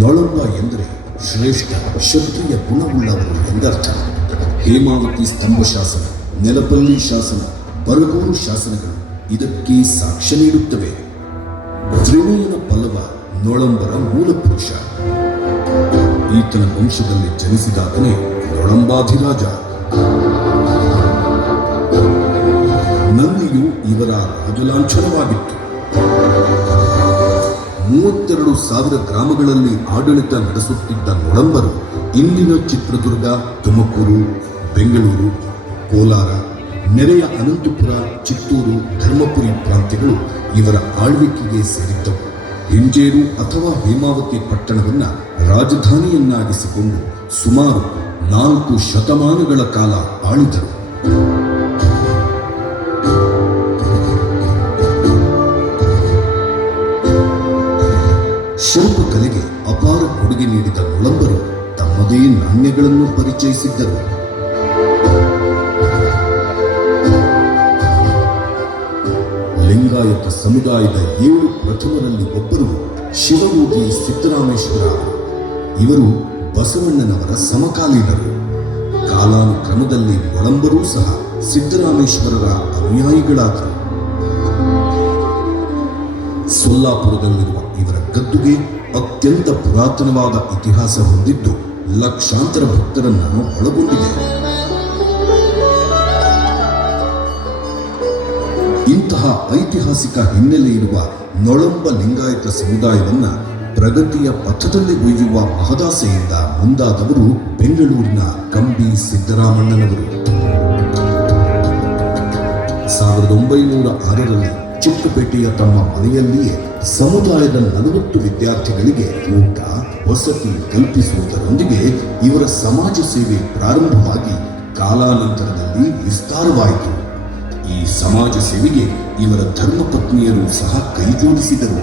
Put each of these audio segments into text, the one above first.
ನೊಳಂಬ ಎಂದರೆ ಶ್ರೇಷ್ಠ, ಕ್ಷತ್ರಿಯ ಗುಣವುಳ್ಳವರು ಎಂದರ್ಥ. ಹೇಮಾವತಿ ಸ್ತಂಭ ಶಾಸನ, ನೆಲಪಲ್ಲಿ ಶಾಸನ, ಬರಗೂರು ಶಾಸನಗಳು ಇದಕ್ಕೆ ಸಾಕ್ಷ್ಯ ನೀಡುತ್ತವೆ. ತ್ರಿವೇಣ ಪಲ್ಲವ ನೊಳಂಬರ ಮೂಲ ಪುರುಷ ಈತನ ವಂಶದಲ್ಲಿ ಜನಿಸಿದಾತನೇ ನೊಳಂಬಾಧಿರಾಜ. ನಂದಿಯು ಇವರ ರಾಜಲಾಂಛನವಾಗಿತ್ತು. ಮೂವತ್ತೆರಡು ಸಾವಿರ ಗ್ರಾಮಗಳಲ್ಲಿ ಆಡಳಿತ ನಡೆಸುತ್ತಿದ್ದ ನೊಳಂಬರು ಇಂದಿನ ಚಿತ್ರದುರ್ಗ, ತುಮಕೂರು, ಬೆಂಗಳೂರು, ಕೋಲಾರ, ನೆರೆಯ ಅನಂತಪುರ, ಚಿತ್ತೂರು, ಧರ್ಮಪುರಿ ಪ್ರಾಂತ್ಯಗಳು ಇವರ ಆಳ್ವಿಕೆಗೆ ಸೇರಿದ್ದವು. ಹಿಂಜೇರು ಅಥವಾ ಹೇಮಾವತಿ ಪಟ್ಟಣವನ್ನ ರಾಜಧಾನಿಯನ್ನಾಗಿಸಿಕೊಂಡು ಸುಮಾರು ನಾಲ್ಕು ಶತಮಾನಗಳ ಕಾಲ ಆಳಿದರು. ಅಪಾರ ಕೊಡುಗೆ ನೀಡಿದ ಒಳಂಬರು ತಮ್ಮದೇ ನಾಣ್ಯಗಳನ್ನು ಪರಿಚಯಿಸಿದ್ದರು. ಲಿಂಗಾಯತ ಸಮುದಾಯದ ಏಳು ಪ್ರಥಮರಲ್ಲಿ ಒಬ್ಬರು ಶಿವಮೂರ್ತಿ ಸಿದ್ದರಾಮೇಶ್ವರ. ಇವರು ಬಸವಣ್ಣನವರ ಸಮಕಾಲೀನರು. ಕಾಲಾನುಕ್ರಮದಲ್ಲಿ ಒಳಂಬರೂ ಸಹ ಸಿದ್ದರಾಮೇಶ್ವರರ ಅನುಯಾಯಿಗಳಾದರು. ಸೊಲ್ಲಾಪುರದಲ್ಲಿರುವ ಇವರ ಗದ್ದುಗೆ ಅತ್ಯಂತ ಪುರಾತನವಾದ ಇತಿಹಾಸ ಹೊಂದಿದ್ದು ಲಕ್ಷಾಂತರ ಭಕ್ತರನ್ನು ಒಳಗೊಂಡಿದೆ. ಇಂತಹ ಐತಿಹಾಸಿಕ ಹಿನ್ನೆಲೆ ಇರುವ ನೊಳಂಬ ಲಿಂಗಾಯತ ಸಮುದಾಯವನ್ನ ಪ್ರಗತಿಯ ಪಥದಲ್ಲಿ ಒಯ್ಯುವ ಮಹದಾಸೆಯಿಂದ ಮುಂದಾದವರು ಬೆಂಗಳೂರಿನ ಕಂಬಿ ಸಿದ್ದರಾಮಣ್ಣನವರು. ಸಾವಿರದ ಒಂಬೈನೂರ ಆರರಲ್ಲಿ ಚಿಕ್ಕಪೇಟೆಯ ತಮ್ಮ ಮನೆಯಲ್ಲಿಯೇ ಸಮುದಾಯದ ನಲವತ್ತು ವಿದ್ಯಾರ್ಥಿಗಳಿಗೆ ಊಟ, ವಸತಿ ಕಲ್ಪಿಸುವುದರೊಂದಿಗೆ ಇವರ ಸಮಾಜ ಸೇವೆ ಪ್ರಾರಂಭವಾಗಿ ಕಾಲಾನಂತರದಲ್ಲಿ ವಿಸ್ತಾರವಾಯಿತು. ಈ ಸಮಾಜ ಸೇವೆಗೆ ಇವರ ಧರ್ಮಪತ್ನಿಯರು ಸಹ ಕೈಜೋಡಿಸಿದರು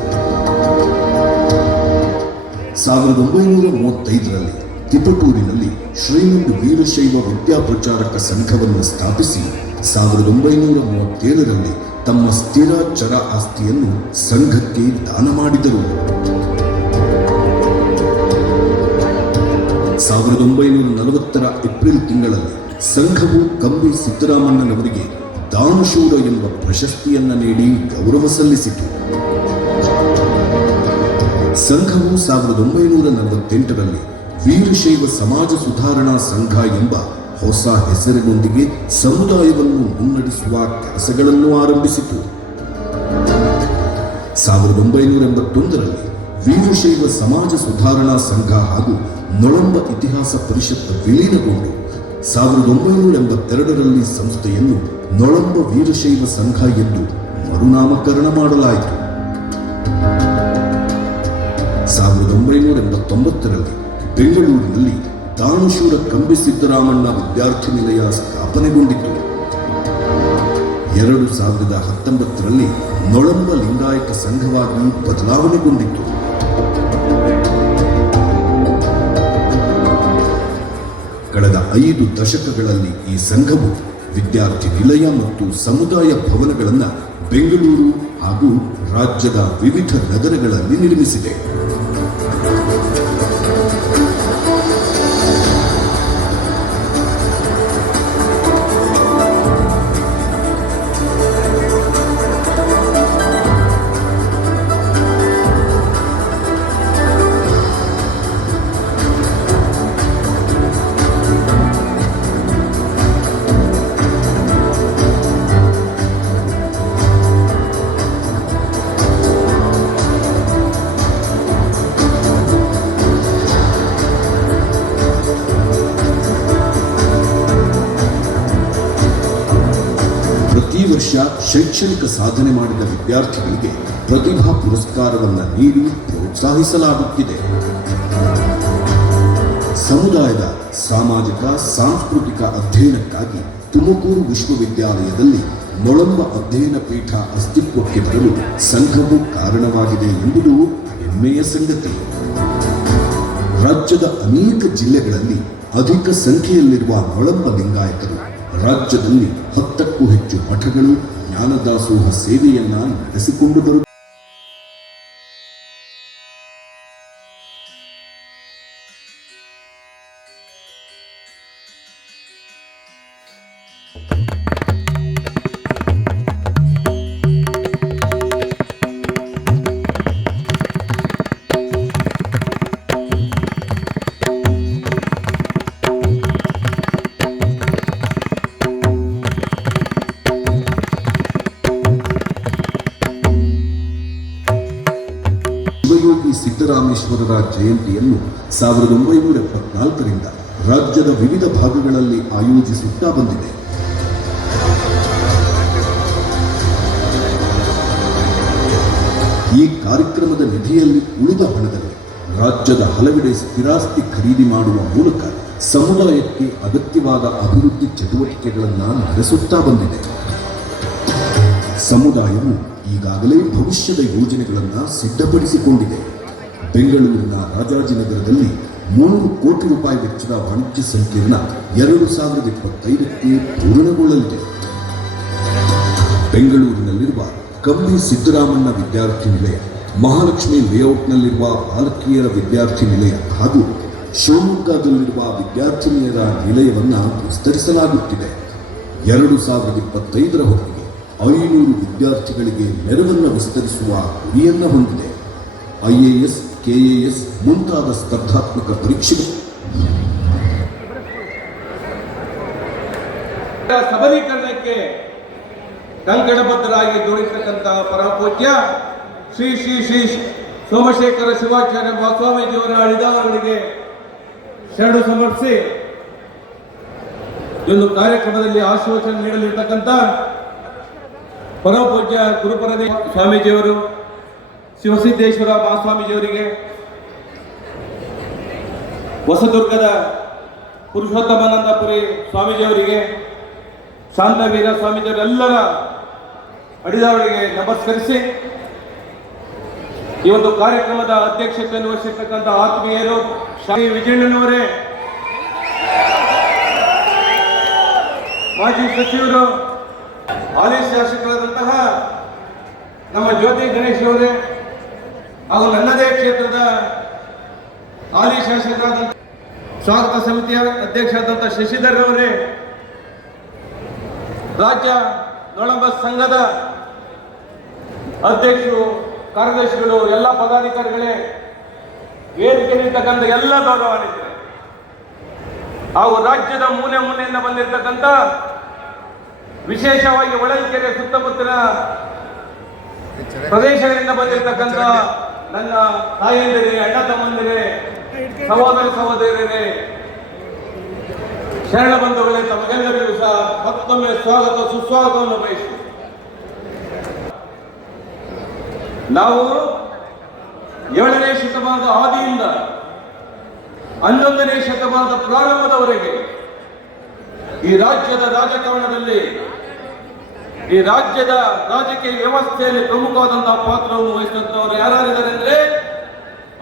ಸಾವಿರದ ಒಂಬೈನೂರ ಮೂವತ್ತೈದರಲ್ಲಿ ತಿಪಟೂರಿನಲ್ಲಿ ಶ್ರೀಮಂತ ವೀರಶೈವ ವಿದ್ಯಾಪ್ರಚಾರಕ ಸಂಘವನ್ನು ಸ್ಥಾಪಿಸಿ ಸಾವಿರದ ಒಂಬೈನೂರ ಮೂವತ್ತೇಳರಲ್ಲಿ ತಮ್ಮ ಸ್ಥಿರ ಚರ ಆಸ್ತಿಯನ್ನು ಸಂಘಕ್ಕೆ ದಾನ ಮಾಡಿದರು. ಸಾವಿರದ ಒಂಬೈನೂರ ನಲವತ್ತರ ಏಪ್ರಿಲ್ ತಿಂಗಳಲ್ಲಿ ಸಂಘವು ಕಂಬಿ ಸಿದ್ದರಾಮಣ್ಣನವರಿಗೆ ದಾನುಶೂರ ಎಂಬ ಪ್ರಶಸ್ತಿಯನ್ನ ನೀಡಿ ಗೌರವ ಸಲ್ಲಿಸಿತು. ಸಂಘವು ಸಾವಿರದ ಒಂಬೈನೂರ ನಲವತ್ತೆಂಟರಲ್ಲಿ ವೀರಶೈವ ಸಮಾಜ ಸುಧಾರಣಾ ಸಂಘ ಎಂಬ ಹೊಸ ಹೆಸರಿನೊಂದಿಗೆ ಸಮುದಾಯವನ್ನು ಮುನ್ನಡೆಸುವ ಕೆಲಸಗಳನ್ನು ಆರಂಭಿಸಿತು. ಸಾವಿರದ ಒಂಬೈನೂರ ಎಂಬತ್ತೊಂದರಲ್ಲಿ ವೀರಶೈವ ಸಮಾಜ ಸುಧಾರಣಾ ಸಂಘ ಹಾಗೂ ನೊಳಂಬ ಇತಿಹಾಸ ಪರಿಷತ್ ವಿಲೀನಗೊಂಡು ಸಾವಿರದ ಒಂಬೈನೂರ ಎಂಬತ್ತೆರಡರಲ್ಲಿ ಸಂಸ್ಥೆಯನ್ನು ನೊಳಂಬ ವೀರಶೈವ ಸಂಘ ಎಂದು ಮರುನಾಮಕರಣ ಮಾಡಲಾಯಿತು. ಸಾವಿರದ ಒಂಬೈನೂರ ಎಂಬತ್ತೊಂಬತ್ತರಲ್ಲಿ ಬೆಂಗಳೂರಿನಲ್ಲಿ ದಾನಶೂರ ಕಂಬಿ ಸಿದ್ದರಾಮಣ್ಣ ವಿದ್ಯಾರ್ಥಿ ನಿಲಯ ಸ್ಥಾಪನೆಗೊಂಡಿತು. ಎರಡು ಸಾವಿರದ ಹತ್ತೊಂಬತ್ತರಲ್ಲಿ ನೊಳಂಬ ಲಿಂಗಾಯತ ಸಂಘವಾಗಿ ಬದಲಾವಣೆಗೊಂಡಿತ್ತು ಕಳೆದ ಐದು ದಶಕಗಳಲ್ಲಿ ಈ ಸಂಘವು ವಿದ್ಯಾರ್ಥಿ ನಿಲಯ ಮತ್ತು ಸಮುದಾಯ ಭವನಗಳನ್ನು ಬೆಂಗಳೂರು ಹಾಗೂ ರಾಜ್ಯದ ವಿವಿಧ ನಗರಗಳಲ್ಲಿ ನಿರ್ಮಿಸಿದೆ. ಶೈಕ್ಷಣಿಕ ಸಾಧನೆ ಮಾಡಿದ ವಿದ್ಯಾರ್ಥಿಗಳಿಗೆ ಪ್ರತಿಭಾ ಪುರಸ್ಕಾರವನ್ನು ನೀಡಿ ಪ್ರೋತ್ಸಾಹಿಸಲಾಗುತ್ತಿದೆ. ಸಮುದಾಯದ ಸಾಮಾಜಿಕ, ಸಾಂಸ್ಕೃತಿಕ ಅಧ್ಯಯನಕ್ಕಾಗಿ ತುಮಕೂರು ವಿಶ್ವವಿದ್ಯಾಲಯದಲ್ಲಿ ಮೊಳಂಬ ಅಧ್ಯಯನ ಪೀಠ ಅಸ್ತಿತ್ವಕ್ಕೆ ಬರಲು ಸಂಘವು ಕಾರಣವಾಗಿದೆ ಎಂಬುದು ಹೆಮ್ಮೆಯ ಸಂಗತಿ. ರಾಜ್ಯದ ಅನೇಕ ಜಿಲ್ಲೆಗಳಲ್ಲಿ ಅಧಿಕ ಸಂಖ್ಯೆಯಲ್ಲಿರುವ ಮೊಳಂಬ ಲಿಂಗಾಯತರು ರಾಜ್ಯದಲ್ಲಿ ಹತ್ತಕ್ಕೂ ಹೆಚ್ಚು ಮಠಗಳು ಜ್ಞಾನದಾಸೋಹ ಸೇವೆಯನ್ನ ನಡೆಸಿಕೊಂಡು ಬರು Thank you. ಸಿದ್ದರಾಮೇಶ್ವರರ ಜಯಂತಿಯನ್ನು ಸಾವಿರದ ಒಂಬೈನೂರ ಎಪ್ಪತ್ನಾಲ್ಕರಿಂದ ರಾಜ್ಯದ ವಿವಿಧ ಭಾಗಗಳಲ್ಲಿ ಆಯೋಜಿಸುತ್ತಾ ಬಂದಿದೆ. ಈ ಕಾರ್ಯಕ್ರಮದ ನಿಧಿಯಲ್ಲಿ ಉಳಿದ ಹಣದಲ್ಲಿ ರಾಜ್ಯದ ಹಲವೆಡೆ ಸ್ಥಿರಾಸ್ತಿ ಖರೀದಿ ಮಾಡುವ ಮೂಲಕ ಸಮುದಾಯಕ್ಕೆ ಅಗತ್ಯವಾದ ಅಭಿವೃದ್ಧಿ ಚಟುವಟಿಕೆಗಳನ್ನು ನಡೆಸುತ್ತಾ ಬಂದಿದೆ. ಸಮುದಾಯವು ಈಗಾಗಲೇ ಭವಿಷ್ಯದ ಯೋಜನೆಗಳನ್ನು ಸಿದ್ಧಪಡಿಸಿಕೊಂಡಿದೆ. ಬೆಂಗಳೂರಿನ ರಾಜಾಜಿನಗರದಲ್ಲಿ ಮೂರು ಕೋಟಿ ರೂಪಾಯಿ ವೆಚ್ಚದ ವಾಣಿಜ್ಯ ಸಂಕೀರ್ಣ ಎರಡು ಸಾವಿರದ ಇಪ್ಪತ್ತೈದಕ್ಕೆ ಪೂರ್ಣಗೊಳ್ಳಲಿದೆ. ಬೆಂಗಳೂರಿನಲ್ಲಿರುವ ಕಂಬಿ ಸಿದ್ದರಾಮಣ್ಣ ವಿದ್ಯಾರ್ಥಿ ನಿಲಯ, ಮಹಾಲಕ್ಷ್ಮಿ ಲೇಔಟ್ನಲ್ಲಿರುವ ಬಾಲಕಿಯರ ವಿದ್ಯಾರ್ಥಿ ನಿಲಯ ಹಾಗೂ ಶಿವಮೊಗ್ಗದಲ್ಲಿರುವ ವಿದ್ಯಾರ್ಥಿನಿಯರ ನಿಲಯವನ್ನು ವಿಸ್ತರಿಸಲಾಗುತ್ತಿದೆ. ಎರಡು ಸಾವಿರದ ಇಪ್ಪತ್ತೈದರ ಹೊತ್ತಿಗೆ ಐನೂರು ವಿದ್ಯಾರ್ಥಿಗಳಿಗೆ ನೆರವನ್ನು ವಿಸ್ತರಿಸುವ ಗುರಿಯನ್ನು ಹೊಂದಿದೆ. ಐಎಎಸ್ ಕೆಎಎಸ್ ಮುಂತಾದ ಸ್ಪರ್ಧಾತ್ಮಕ ಪರೀಕ್ಷೆಗಳು. ಸಬಲೀಕರಣಕ್ಕೆ ಕಂಕಣಬದ್ಧರಾಗಿ ದುಡಿತಕ್ಕಂತಹ ಪರಮಪೂಜ್ಯ ಶ್ರೀ ಶ್ರೀ ಶ್ರೀ ಸೋಮಶೇಖರ ಶಿವಾಚಾರ್ಯ ಸ್ವಾಮೀಜಿಯವರ ಅಳಿದವರುಗಳಿಗೆ ಶರಣು ಸಮರ್ಪಿಸಿ ಒಂದು ಕಾರ್ಯಕ್ರಮದಲ್ಲಿ ಆಶ್ವಾಸನೆ ನೀಡಲಿರ್ತಕ್ಕಂಥ ಪರಮಪೂಜ್ಯ ಗುರುಪರದೇ ಸ್ವಾಮೀಜಿಯವರು ಶಿವಸಿದ್ದೇಶ್ವರ ಮಹಾಸ್ವಾಮೀಜಿಯವರಿಗೆ ಹೊಸದುರ್ಗದ ಪುರುಷೋತ್ತಮಾನಂದಪುರಿ ಸ್ವಾಮೀಜಿಯವರಿಗೆ, ಶಾಂತವೀರ ಸ್ವಾಮೀಜಿಯವರೆಲ್ಲರ ಅಡಿದವರಿಗೆ ನಮಸ್ಕರಿಸಿ, ಈ ಒಂದು ಕಾರ್ಯಕ್ರಮದ ಅಧ್ಯಕ್ಷತೆಯನ್ನು ವಹಿಸಿರ್ತಕ್ಕಂಥ ಆತ್ಮೀಯರು ಶ್ರೀ ವಿಜಯಣ್ಣನವರೇ, ಮಾಜಿ ಸಚಿವರು ಹಾಲಿ ಶಾಸಕರಾದಂತಹ ನಮ್ಮ ಜ್ಯೋತಿ ಗಣೇಶ್ ಅವರೇ ಹಾಗೂ ನನ್ನದೇ ಕ್ಷೇತ್ರದ ಹಾಲಿ ಶಾಸಕರಾದ ಸ್ವಾಗತ ಸಮಿತಿಯ ಅಧ್ಯಕ್ಷರಾದಂಥ ಶಶಿಧರ್ ಅವರೇ, ರಾಜ್ಯ ನೊಳಂಬ ಸಂಘದ ಅಧ್ಯಕ್ಷರು, ಕಾರ್ಯದರ್ಶಿಗಳು, ಎಲ್ಲ ಪದಾಧಿಕಾರಿಗಳೇ ವೇದಿಕೆಯಲ್ಲಿರ್ತಕ್ಕಂಥ ಎಲ್ಲ ಗೌರವಾನ್ವಿತರೆ. ಹಾಗೂ ರಾಜ್ಯದ ಮೂಲೆ ಮೂಲೆಯಿಂದ ಬಂದಿರತಕ್ಕಂಥ ವಿಶೇಷವಾಗಿ ಹೊಳಲ್ಕೆರೆ ಸುತ್ತಮುತ್ತಲ ಪ್ರದೇಶಗಳಿಂದ ಬಂದಿರತಕ್ಕಂಥ ನನ್ನ ತಾಯಂದಿರೇ, ಅಣ್ಣ ತಮ್ಮಂದಿರೇ, ಸಹೋದರ ಸಹೋದರಿಯರೇ, ಶರಣ ಬಂಧುಗಳೇ, ತಮಗೆಲ್ಲರಿಗೂ ಸಹ ಮತ್ತೊಮ್ಮೆ ಸ್ವಾಗತ, ಸುಸ್ವಾಗತವನ್ನು ಬಯಸಿ. ನಾವು ಏಳನೇ ಶತಮಾನದ ಆದಿಯಿಂದ ಹನ್ನೊಂದನೇ ಶತಮಾನದ ಪ್ರಾರಂಭದವರೆಗೆ ಈ ರಾಜ್ಯದ ರಾಜಕಾರಣದಲ್ಲಿ ಈ ರಾಜ್ಯದ ರಾಜಕೀಯ ವ್ಯವಸ್ಥೆಯಲ್ಲಿ ಪ್ರಮುಖವಾದಂತಹ ಪಾತ್ರವನ್ನು ವಹಿಸಿದಂತವರು ಯಾರಿದ್ದಾರೆ ಅಂದ್ರೆ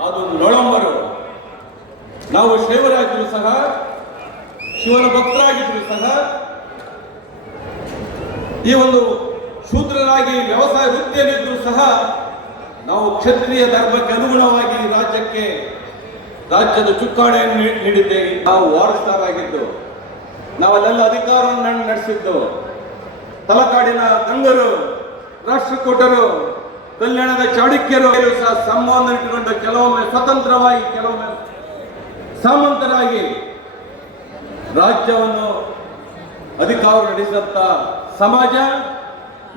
ಅದು ನೊಳಂಬರು. ನಾವು ಶೈವರಾಗಿದ್ರು ಸಹ, ಶಿವನ ಭಕ್ತರಾಗಿದ್ರು ಸಹ, ಈ ಒಂದು ಶೂದ್ರರಾಗಿ ವ್ಯವಸಾಯ ವೃತ್ತಿಯಲ್ಲಿದ್ದರೂ ಸಹ ನಾವು ಕ್ಷತ್ರಿಯ ಧರ್ಮಕ್ಕೆ ಅನುಗುಣವಾಗಿ ರಾಜ್ಯಕ್ಕೆ, ರಾಜ್ಯದ ಚುಕ್ಕಾಣಿಯನ್ನು ನೀಡಿದ್ದೇವೆ. ನಾವು ವಾರಸ್ತಾರಾಗಿದ್ದು, ನಾವಲ್ಲೆಲ್ಲ ಅಧಿಕಾರವನ್ನು ನಡ್- ನಡೆಸಿದ್ದು. ತಲಕಾಡಿನ ಗಂಗರು, ರಾಷ್ಟ್ರಕೂಟರು, ಕಲ್ಯಾಣದ ಚಾಣಕ್ಯರು ಸಹ ಸಂಬಂಧ ಇಟ್ಟುಕೊಂಡ ಕೆಲವೊಮ್ಮೆ ಸ್ವತಂತ್ರವಾಗಿ, ಕೆಲವೊಮ್ಮೆ ಸಾಮಂತರಾಗಿ ರಾಜ್ಯವನ್ನು ಅಧಿಕಾರ ನಡೆಸಿದಂತ ಸಮಾಜ,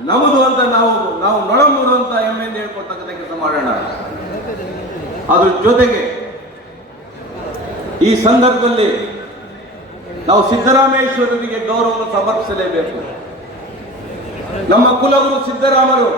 ನಮ್ಮದು ಅಂತ ನಾವು ನಾವು ನೊಳಂಬುದು ಅಂತ ಹೆಮ್ಮೆಯಿಂದ ಹೇಳ್ಕೊಡ್ತಕ್ಕಂಥ ಕೆಲಸ ಮಾಡೋಣ ಅದ್ರ ಜೊತೆಗೆ ಈ ಸಂದರ್ಭದಲ್ಲಿ ನಾವು ಸಿದ್ದರಾಮೇಶ್ವರರಿಗೆ ಗೌರವವನ್ನು ಸಮರ್ಪಿಸಲೇಬೇಕು. ನಮ್ಮ ಕುಲಗುರು ಸಿದ್ದರಾಮರು